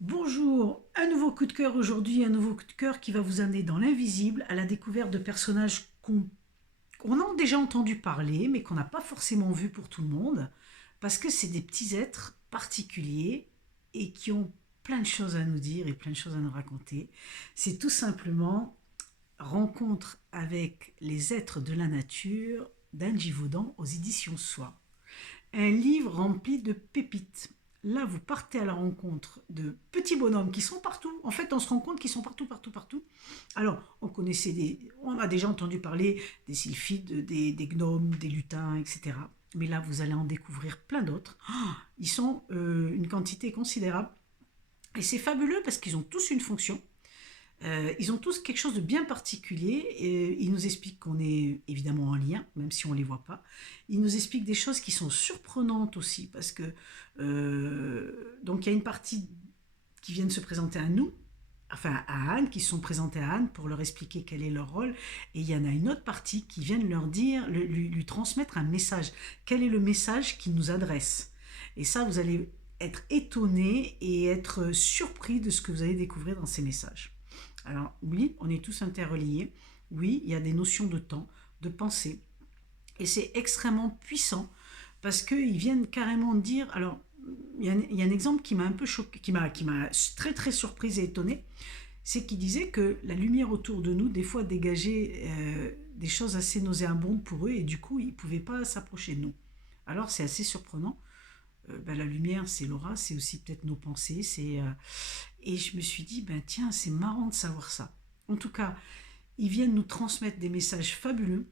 Bonjour, un nouveau coup de cœur aujourd'hui, un nouveau coup de cœur qui va vous amener dans l'invisible à la découverte de personnages qu'on a déjà entendu parler, mais qu'on n'a pas forcément vu pour tout le monde, parce que c'est des petits êtres particuliers et qui ont plein de choses à nous dire et plein de choses à nous raconter. C'est tout simplement Rencontre avec les êtres de la nature d'Anne Givaudan aux éditions Soi. Un livre rempli de pépites. Là, vous partez à la rencontre de petits bonhommes qui sont partout. En fait, on se rend compte qu'ils sont partout, partout, partout. Alors, on a déjà entendu parler des sylphides, des gnomes, des lutins, etc. Mais là, vous allez en découvrir plein d'autres. Ils sont une quantité considérable. Et c'est fabuleux parce qu'ils ont tous une fonction. Ils ont tous quelque chose de bien particulier et ils nous expliquent qu'on est évidemment en lien, même si on ne les voit pas. Ils nous expliquent des choses qui sont surprenantes aussi parce que donc il y a une partie qui vient de se présenter à nous, enfin à Anne, qui se sont présentés à Anne pour leur expliquer quel est leur rôle, et il y en a une autre partie qui vient de leur dire, lui transmettre un message. Quel est le message qu'ils nous adressent? Et ça, vous allez être étonné et être surpris de ce que vous allez découvrir dans ces messages. Alors oui, on est tous interreliés. Oui, il y a des notions de temps, de pensée. Et c'est extrêmement puissant parce qu'ils viennent carrément dire... Alors, il y a un exemple qui m'a un peu choqué, qui m'a très très surprise et étonnée. C'est qu'il disait que la lumière autour de nous, des fois, dégageait des choses assez nauséabondes pour eux et du coup, ils ne pouvaient pas s'approcher de nous. Alors, c'est assez surprenant. La lumière, c'est l'aura, c'est aussi peut-être nos pensées. Et je me suis dit, ben tiens, c'est marrant de savoir ça. En tout cas, ils viennent nous transmettre des messages fabuleux.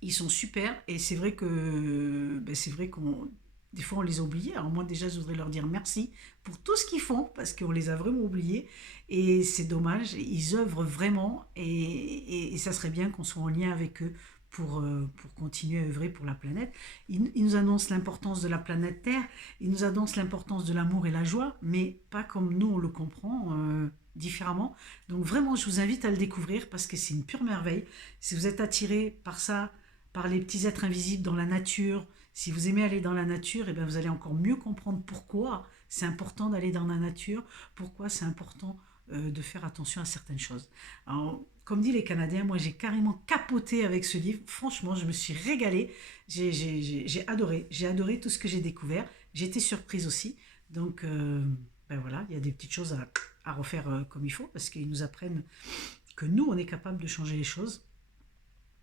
Ils sont super et c'est vrai que c'est vrai qu'on des fois on les a oubliés. Alors moi déjà je voudrais leur dire merci pour tout ce qu'ils font parce qu'on les a vraiment oubliés et c'est dommage. Ils œuvrent vraiment et ça serait bien qu'on soit en lien avec eux pour continuer à œuvrer pour la planète. Ils nous annoncent l'importance de la planète Terre, ils nous annoncent l'importance de l'amour et la joie, mais pas comme nous on le comprend, différemment. Donc vraiment, je vous invite à le découvrir parce que c'est une pure merveille. Si vous êtes attiré par ça, par les petits êtres invisibles dans la nature, si vous aimez aller dans la nature, et bien vous allez encore mieux comprendre pourquoi c'est important d'aller dans la nature, pourquoi c'est important de faire attention à certaines choses. Alors, comme dit les Canadiens, moi j'ai carrément capoté avec ce livre. Franchement, je me suis régalée. J'ai adoré tout ce que j'ai découvert. J'ai été surprise aussi. Donc, ben voilà, il y a des petites choses à refaire comme il faut parce qu'ils nous apprennent que nous, on est capable de changer les choses.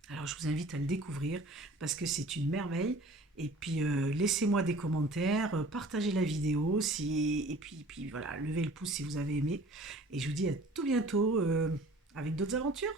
Alors je vous invite à le découvrir parce que c'est une merveille. Et puis laissez-moi des commentaires, partagez la vidéo et puis voilà, levez le pouce si vous avez aimé. Et je vous dis à tout bientôt avec d'autres aventures.